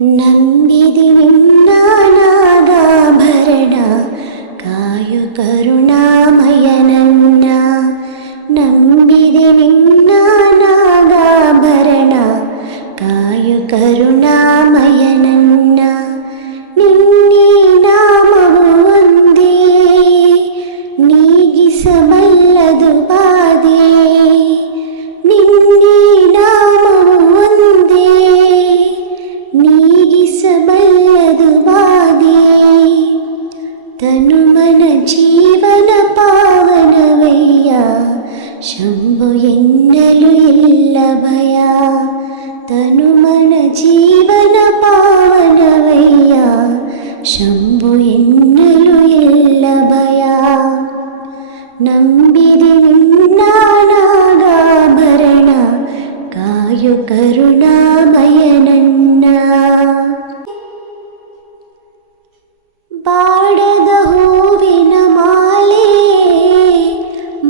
ನಂಬಿದೆ ನಿನ್ನ ನಾಗಾಭರಣ ಕಾಯು ಕರುಣಾಮಯ ನನ್ನ. ನಂಬಿದೆ ನಿನ್ನ ನಾಗಾಭರಣ ಕಾಯು ಕರುಣಾಮಯ ನನ್ನ. ನಿನ್ನೆ ನಾಮವು ಒಂದೇ ನೀಗಿಸಬಲ್ಲದು ಬಾಧೆ. ನಿನ್ನೆ ನಾಮವು ಒಂದೇ ನೀಗಿಸಬಲ್ಲದು ಬಾಧೆ. ತನುಮನ ಜೀವನ ಪಾವನವಯ್ಯ ಶಂಭು ಎನ್ನಲು ಇಲ್ಲ ಭಯ. ತನುಮನ ಜೀವನ ಪಾವನವಯ್ಯ ಶಂಭು ಎನ್ನಲು ಇಲ್ಲ ಭಯ. ನಂಬಿದೆ ನಿನ್ನ ನಾಗಾಭರಣ ಕಾಯು ಕರುಣಾಮಯ ನನ್ನ. ಬಾಡದ ಹೂವಿನ ಮಾಲೆ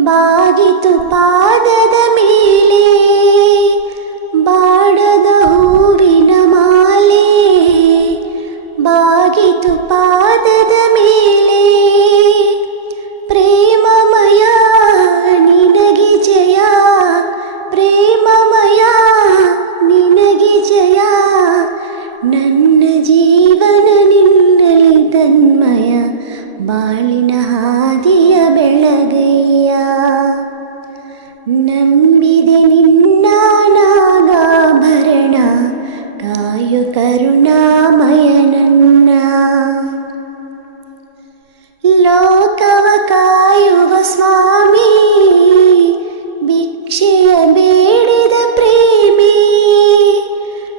ಬಾಗಿತು ಪಾದದ ಮೇಲೆ. ಬಾಡದ ಹೂವಿನ ಮಾಲೆ ಬಾಗಿತು ಪಾದದ ಮೇಲೆ. ಪ್ರೇಮಮಯ ನಿನಗೆ ಜಯ, ಪ್ರೇಮಮಯ ನಿನಗೆ ಜಯ. ನನ್ನ ಜೀವನ ನಿನ್ನಲಿ ತನ್ಮಯ ಬಾಳಿನ ಹಾದಿಯ ಬೆಳಗಯ್ಯ. ನಂಬಿದೆ ನಿನ್ನ ನಾಗಾಭರಣ ಕಾಯು ಕರುಣಾಮಯ ನನ್ನ. ಲೋಕವ ಕಾಯುವ ಸ್ವಾಮಿ ಭಿಕ್ಷೆಯ ಬೇಡಿದ ಪ್ರೇಮಿ.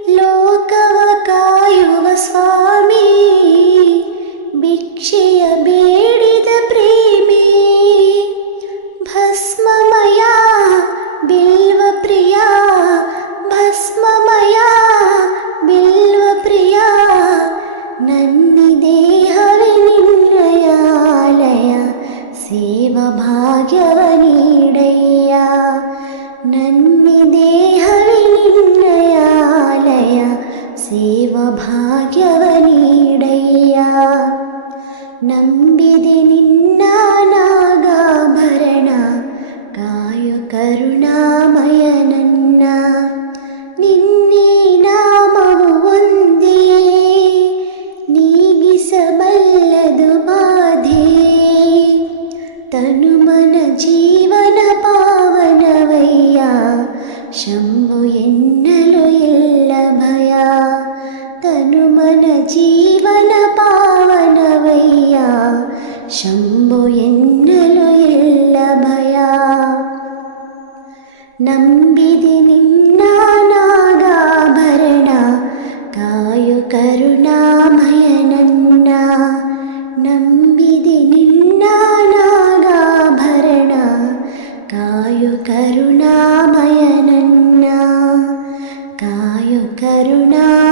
ಲೋಕವ ಕಾಯುವ ಸ್ವಾಮಿ ಭಿಕ್ಷೆಯ ಬೇಡಿದ ಪ್ರೇಮಿ. ಭಸ್ಮಮಯ ಬಿಲ್ವ ಪ್ರಿಯ, ಭಸ್ಮಮಯ ಬಿಲ್ವ ಪ್ರಿಯ. ನನ್ನಿ ದೇಹವೇ ನಿನ್ನಯ ಆಲಯ ಸೇವ ಭಾಗ್ಯವ ನೀಡಯ್ಯ. ನನ್ನಿ ದೇಹವೇ ನಿನ್ನಯ ಆಲಯ ಸೇವ ಭಾಗ್ಯವ ನೀಡಯ್ಯ. ನಂಬಿದೆ ನಿನ್ನ ನಾಗಾಭರಣ ಕಾಯು ಕರುಣಾಮಯ ನನ್ನ. ನಿನ್ನೆ ನಾಮವು ಒಂದೇ ನೀಗಿಸಬಲ್ಲದು ಬಾಧೆ. ತನುಮನ ಜೀವನ ಪಾವನವಯ್ಯ ಶಂಭು ಎನ್ನಲು ಇಲ್ಲ ಭಯ. ತನುಮನ ಜೀವನ ಪಾವನವಯ್ಯ ಶಂಭು ಎನ್ನಲು ಇಲ್ಲ ಭಯ. ನಂಬಿದೆ ನಿನ್ನ ನಾಗಾಭರಣ ಕಾಯು ಕರುಣಾಮಯ ನನ್ನ. ನಂಬಿದೆ ನಿನ್ನ ನಾಗಾಭರಣ ಕಾಯು ಕರುಣಾಮಯ ನನ್ನ. ಕಾಯು ಕರುಣಾ